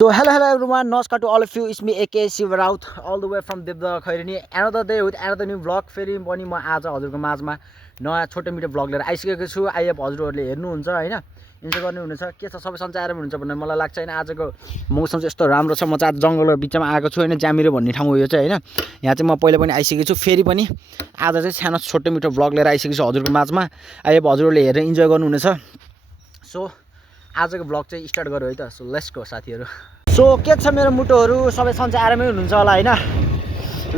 So hello everyone, namaskar to all of you. It's me AK Shiva Raut all the way from Devda Khairani. Another day with another new vlog. फेरि पनि म आज हजुरको माझमा नयाँ छोटो मिठो भ्लग लिएर आइसकेको छु। आई होप हजुरहरूले हेर्नुहुन्छ हैन, इन्जोय गर्नुहुनेछ। के छ सबै सन्चै आराम हुनुहुन्छ भन्ने मलाई लाग्छ हैन। आजको मौसम चाहिँ यस्तो राम्रो छ। म चाहिँ आज जंगलको बिचमा आएको छु हैन, ज्यामिरो भन्ने ठाउँ हो यो चाहिँ हैन। यहाँ चाहिँ म पहिले पनि आइसकेको छु, फेरि पनि आज चाहिँ सानो छोटो मिठो भ्लग लिएर आइसकेको छु हजुरको माझमा। आई होप हजुरहरूले हेरेर इन्जोय गर्नुहुनेछ। सो आजको भ्लग चाहिँ स्टार्ट गरौँ है त। सो लेट्स गो साथीहरु। सो के छ मेरो मुटुहरु, सबै सन्चै आरामै हुनुहुन्छ होला हैन।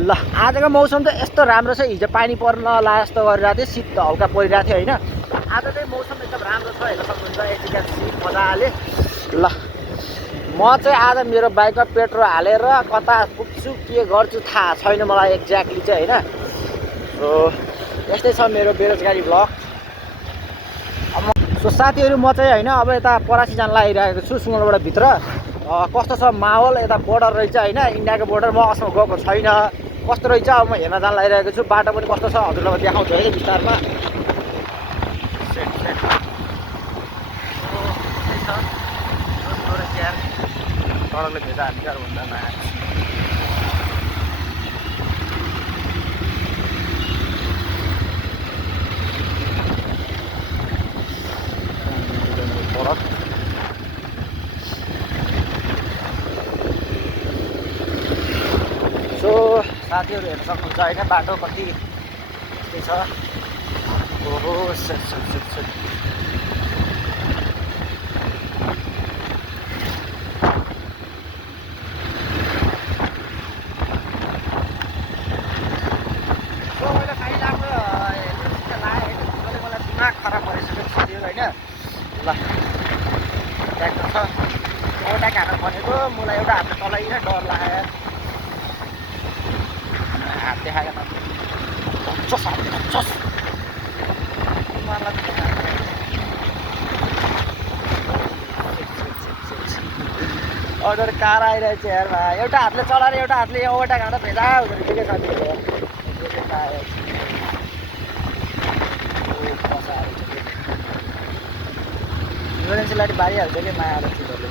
ल आजको मौसम चाहिँ यस्तो राम्रो छ। हिजो पानी पर्न ला जस्तो गरिरहेको थियो, शीत हल्का परिरहेको थियो हैन। आज चाहिँ मौसम एकदम राम्रो छ, हेर्न सक्नुहुन्छ यतिका शीत मजाले। ल म चाहिँ आज मेरो बाइकमा पेट्रोल हालेर कता पुग्छु के गर्छु थाहा छैन मलाई एक्ज्याक्टली चाहिँ हैन। सो यस्तै छ मेरो बेरोजगारी भ्लग। सो साथीहरु म चाहिँ हैन अब यता परासी जान लागिरहेको छु सुङ्गलबाट भित्र। कस्तो छ माहौल, यता बोर्डर रहेछ हैन, इन्डियाको बोर्डर। म असम गएको छैन, कस्तो रहेछ अब म हेर्न जान लागिरहेको छु। बाटो पनि कस्तो छ हजुरलाई देखाउँछु है विस्तारमा। सडकले भेजा हानिकार भन्दा नआएको सो साथीहरु हेर्न सक्नुहुन्छ हैन बाटो कति यस्तै छ। ओहो सट खराब भइसक्यो साथीहरु हैन। ल ट्र्याक्टर छ, एउटा हात भनेको मलाई एउटा हात चलाइन डर लाग्यो। हात देखाएन चस चस अगर कार आइरहेछ यारमा। एउटा हातले चलाएर एउटा हातले ओभरटेक हान्दा भेजा हुँदो रहेछ के साथीहरु। इमर्जेन्सीलाई बारिहाल्छ कि माया आएर चिजहरूले।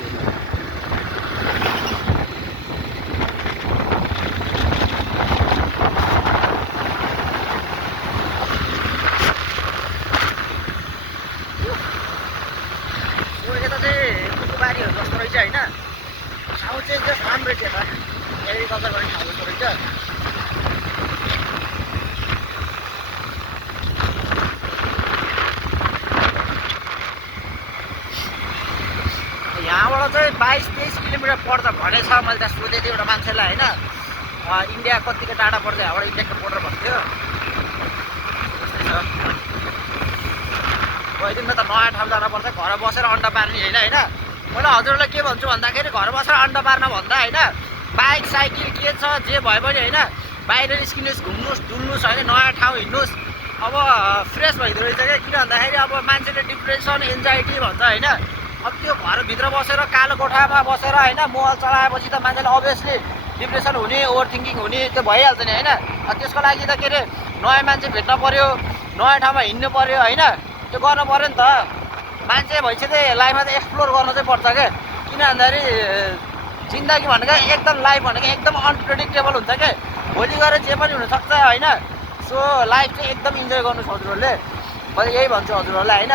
यता चाहिँ कुकुबारीहरू जस्तो रहेछ होइन, ठाउँ चाहिँ जस्ट राम्रो छ यता, एग्रिकल्चर गर्ने ठाउँ जस्तो रहेछ। यहाँबाट चाहिँ 22-23 किलोमिटर पर्छ भनेछ। मैले त्यहाँ सोधेको थिएँ एउटा मान्छेलाई होइन, इन्डिया कतिको टाढा पर्छ यहाँबाट इन्डियाको बोर्डर भन्थ्यो। गइदिनमा त नयाँ ठाउँ जानुपर्छ, घर बसेर अन्डा पार्ने होइन होइन। मैले हजुरलाई के भन्छु भन्दाखेरि घर बसेर अन्डा पार्न भन्दा होइन, बाइक साइकल के छ जे भए पनि होइन, बाहिर निस्किनुहोस्, घुम्नुहोस्, डुल्नुहोस् होइन, नयाँ ठाउँ हिँड्नुहोस्। अब फ्रेस भइदियो रहेछ क्या। किन भन्दाखेरि अब मान्छेले डिप्रेसन एन्जाइटी भन्छ होइन, अब त्यो घरभित्र बसेर कालो कोठामा बसेर होइन मोबाइल चलाएपछि त मान्छेले अभियसली डिप्रेसन हुने, ओभर थिङ्किङ हुने त्यो भइहाल्छ नि होइन। त्यसको लागि त के अरे नयाँ मान्छे भेट्न पर्यो, नयाँ ठाउँमा हिँड्नु पर्यो होइन, त्यो गर्नु पर्यो नि त। मान्छे भइसक्यो चाहिँ लाइफमा चाहिँ एक्सप्लोर गर्नु चाहिँ पर्छ क्या। किन भन्दाखेरि जिन्दगी भनेको एकदम लाइफ भनेको एकदम अनप्रेडिक्टेबल हुन्छ क्या, भोलि गएर जे पनि हुनसक्छ होइन। सो लाइफ चाहिँ एकदम इन्जोय गर्नुहोस् हजुरहरूले, मैले यही भन्छु हजुरहरूलाई होइन।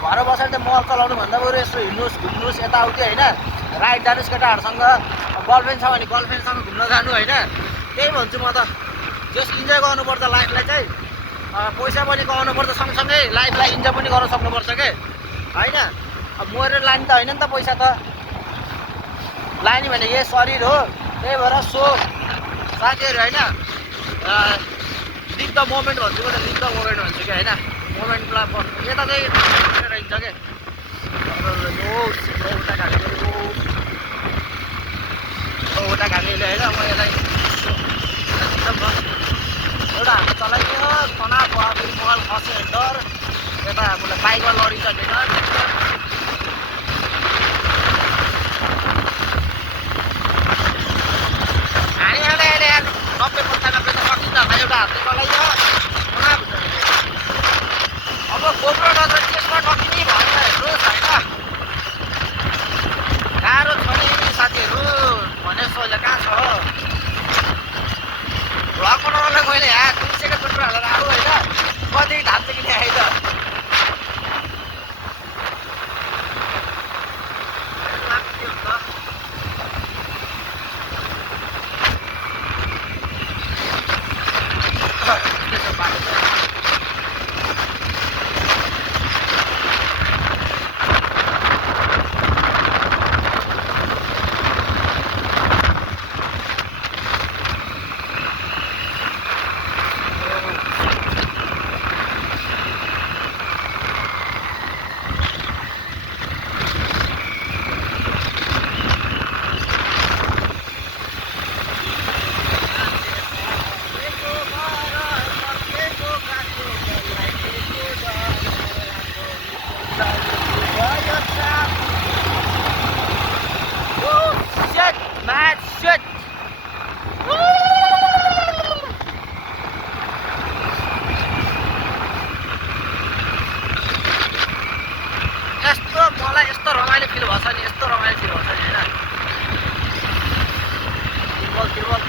घर बसेर चाहिँ मोबाइल चलाउनु भन्दा बरु यसो हिँड्नुहोस्, घुम्नुहोस् यताउति होइन, राइड जानुहोस् केटाहरूसँग, गर्लफ्रेन्ड छ भने गर्लफ्रेन्डसँग घुम्न जानु होइन। त्यही भन्छु म त, जस्ट इन्जोय गर्नुपर्छ लाइफलाई चाहिँ। पैसा पनि कमाउनुपर्छ, सँगसँगै लाइफलाई इन्जोय पनि गर्न सक्नुपर्छ के होइन। अब मरेर लाने त होइन नि त पैसा त, लाने भने यही शरीर हो। त्यही भएर सो साथीहरू होइन, लिभ द मोमेन्ट भन्छु, म त लिभ द मोमेन्ट भन्छु कि होइन। मोमेन्टलाई यता चाहिँ रहन्छ क्या। उता घालीले होइन, म यसलाई एउटा हात चलाइदियो तनाव भयो, फेरि मोबाइल खस्यो डर, यता मलाई बाइकमा लडिन्छ भेट। हानिहाले अहिले 90-95 त सकिन्छ होला, एउटा हातले चलाइदियो तनाव हुन्छ। अब गोप्रो नत्र त्यसमा नकिने भनेर हेर्नुहोस् होइन, गाह्रो छ नि Shit! यस्तो मलाई यस्तो रमाइलो फिल भएको छ नि, यस्तो रमाइलो फिल भएको छ नि होइन।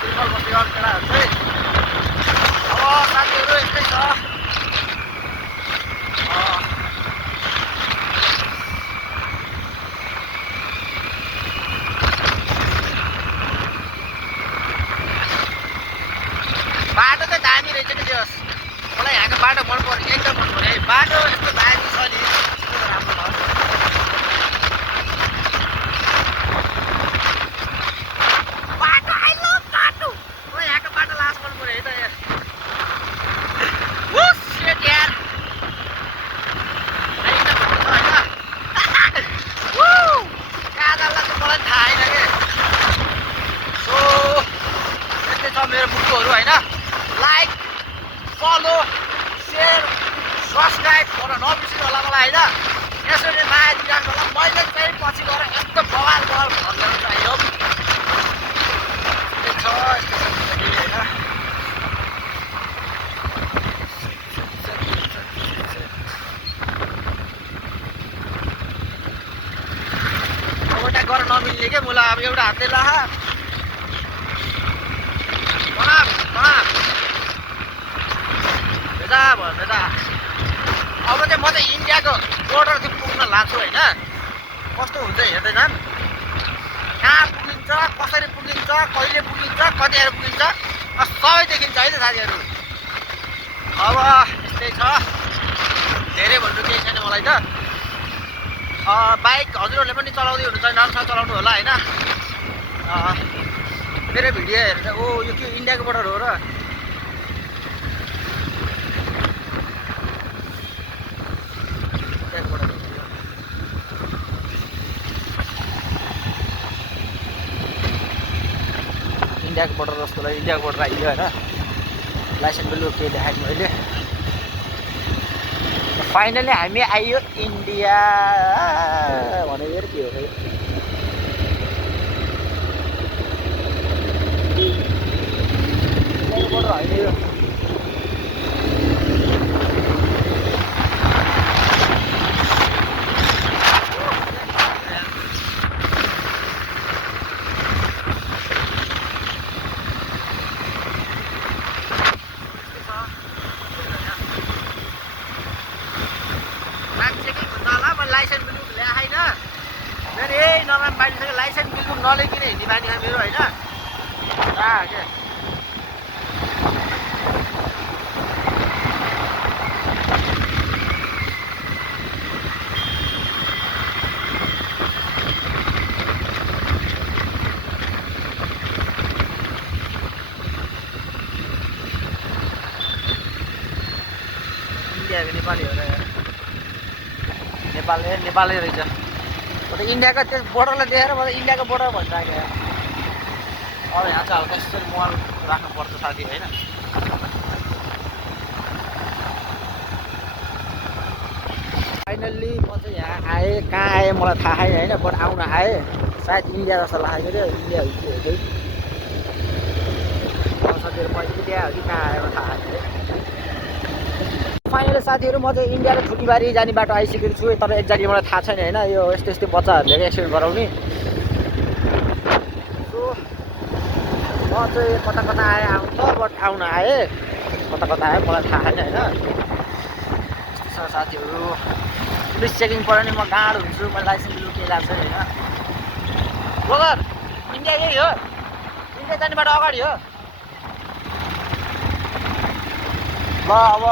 तिर्पल बस्ने केटाहरू चाहिँ अब साथीहरू यस्तै छ। बाटो चाहिँ दामी रहेछ नि त्यो, मलाई यहाँको बाटो मन पर्यो, एकदम मन पर्यो है। बाटो यस्तो दामी छ नि, यस्तो राम्रो छ। बाटो आई लभ बाटो, मलाई यहाँको बाटो लास्ट मन पर्यो है त यार। ओ शिट यार, एकदम राम्रो छ होइन। कहाँ जाँदा चाहिँ मलाई थाहा छैन कि। सो यस्तै छ मेरो मुटुहरू होइन। लाइक, फलो, सेयर, सब्सक्राइब गर्न नबिर्सिनु होला मलाई होइन। यसरी माया दिइरहनु होला। मैले चाहिँ पछि गएर यस्तो बवाल भन्नु चाहियो। यस्तै छ जिन्दगी होइन। अब एउटा गर्न नमिल्ने क्या मलाई, अब एउटा हातले ला भेजा। अब चाहिँ म चाहिँ इन्डियाको बोर्डर चाहिँ पुग्न लाग्छु होइन। कस्तो हुन्छ हेर्दै जान, कहाँ पुगिन्छ, कसरी पुगिन्छ, कहिले पुगिन्छ, कतिखेर पुगिन्छ, सबै देखिन्छ है त साथीहरू। अब यस्तै छ, धेरै भन्नु केही छैन मलाई त। बाइक हजुरहरूले पनि चलाउँदै हुनुहुन्छ, राम्रोसँग चलाउनु होला होइन। मेरो भिडियो हेरेर ओ यो के इन्डियाको बोर्डर हो र। इन्डियाको बोर्डर जस्तो लाग्यो, इन्डियाको बोर्डर आइयो होइन। लाइसेन्स बिल केही देखाएको मैले। फाइनली हामी आइयो इन्डिया भनेको के हो खै। इन्डियाको बोर्डर होइन यो। लाइसेन्स बिल बुक ल्याए छैन मेरो, यही नराम्रो बानी लाइसेन्स बिल बुक नलिकन हिँड्ने बानी छ मेरो होइन। के इन्डियाको नेपाली हो र यार, नेपालै रहेछ। म त इन्डियाको त्यो बोर्डरलाई देखेर म त इन्डियाको बोर्डर भनिरहेको यार। अब यहाँ चाहिँ हल्का यसरी मोबाइल राख्नुपर्छ साथी होइन। फाइनल्ली म चाहिँ यहाँ आएँ, कहाँ आएँ मलाई थाहा छैन होइन, बट आउन आएँ। सायद इन्डिया जस्तो लागेको थियो, इन्डिया हो कि हो कि साथीहरू, म इन्डिया हो कि कहाँ आयो थाहा छैन। फाइनली साथीहरू म चाहिँ इन्डियाको छुट्टीबारी जाने बाटो आइसकेको छु, तर एक्ज्याक्टली मलाई थाहा छैन होइन। यो यस्तै बच्चाहरूले एक्सिडेन्ट गराउने। सो म चाहिँ कता कता आएँ आउँछ, बट आउन आएँ, कता आएँ मलाई थाहा छैन होइन। यस्तो छ साथीहरू, पुलिस चेकिङ पऱ्यो भने म गाँड हुन्छु, म लाइसेन्स लिनु केही लाग्छ होइन। ब्रदर इन्डिया यही हो, इन्डिया जाने बाटो अगाडि हो ल। अब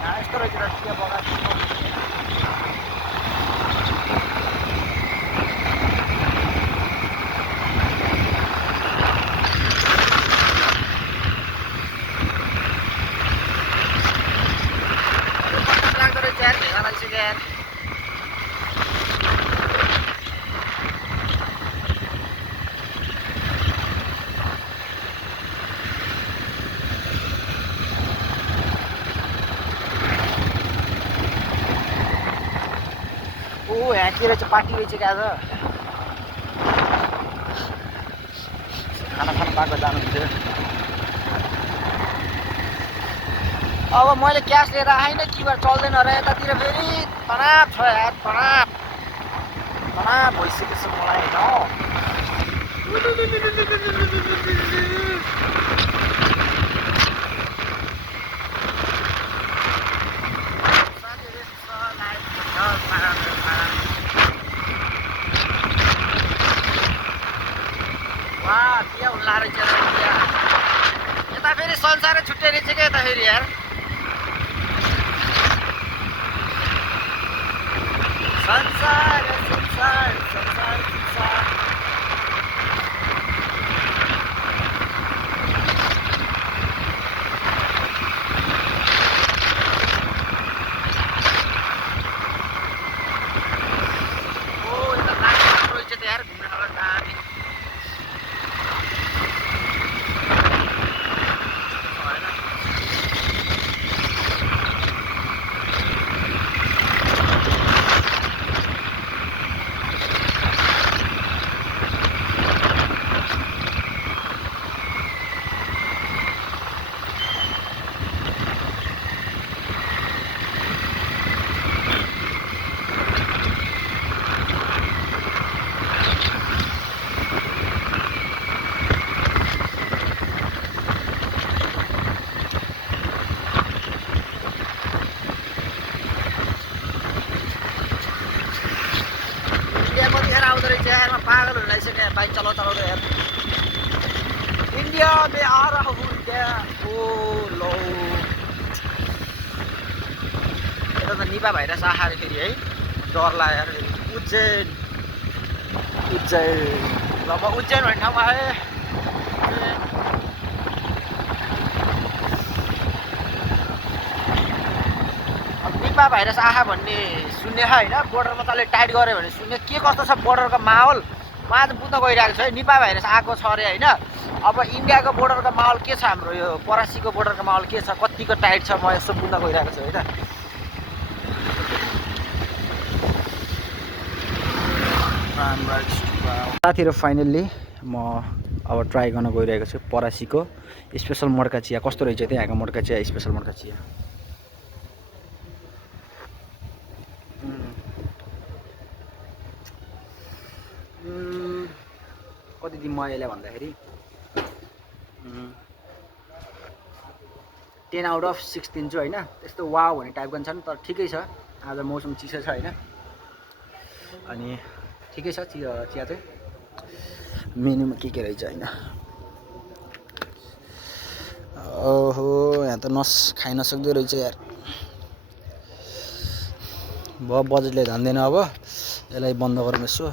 यस्तो रहेछ र के बगान लाग्दो रहेछ यार, भेगा लागिसक्यो यार। यहाँ के रहेछ, पार्टी रहेछ क्या त। खाना खानु पाएको जानुहुन्थ्यो। अब मैले क्यास लिएर आएन किबर चल्दैन र यतातिर फेरि तनाव छ यार, तनाव भइसकेको छ मलाई होइन। के हुन्ला रहेछ यता फेरि संसारै छुट्टै रहेछ क्या यता फेरि यार। संसार संसार संसार संसार ओ यता राम्रो रहेछ त यार घुम्नलाई दामी। पागल हुन लागिसक्यो बाइक चलाउँदै यार। इन्डिया में आ रहा हूँ क्या ओ लो यता त निपा भाइरस आएर फेरि है डर लाग्यो यार। उज्जैन ल म उज्जैन भन्ने ठाउँमा आएँ। निपा भाइरस आहा भन्ने सुन्ने होइन, बोर्डरमा तले टाइट गऱ्यो भने सुन्ने के कस्तो छ बोर्डरको माहौल म आज बुझ्न गइरहेको छु है। निपा भाइरस आएको छ अरे होइन। अब इन्डियाको बोर्डरको माहौल के छ, हाम्रो यो परासीको बोर्डरको माहौल के छ, कतिको टाइट छ, म यस्तो बुझ्न गइरहेको छु होइन। साथीहरू फाइनल्ली म अब ट्राई गर्न गइरहेको छु परासीको स्पेसल मड्का चिया। कस्तो रहेछ त्यहाँको मड्का चिया, स्पेसल मड्का चिया। कति दिन म यसलाई भन्दाखेरि 10/6 दिन्छु होइन। त्यस्तो वाउ भन्ने टाइपको छ नि, तर ठिकै छ। आज मौसम चिसो छ होइन, अनि ठिकै छ चिया चाहिँ। मेन्युमा के रहेछ होइन। ओहो यहाँ त खाइ नसक्दो रहेछ यार। बजेटले धान्दैन अब यसलाई बन्द गरौँ यसो।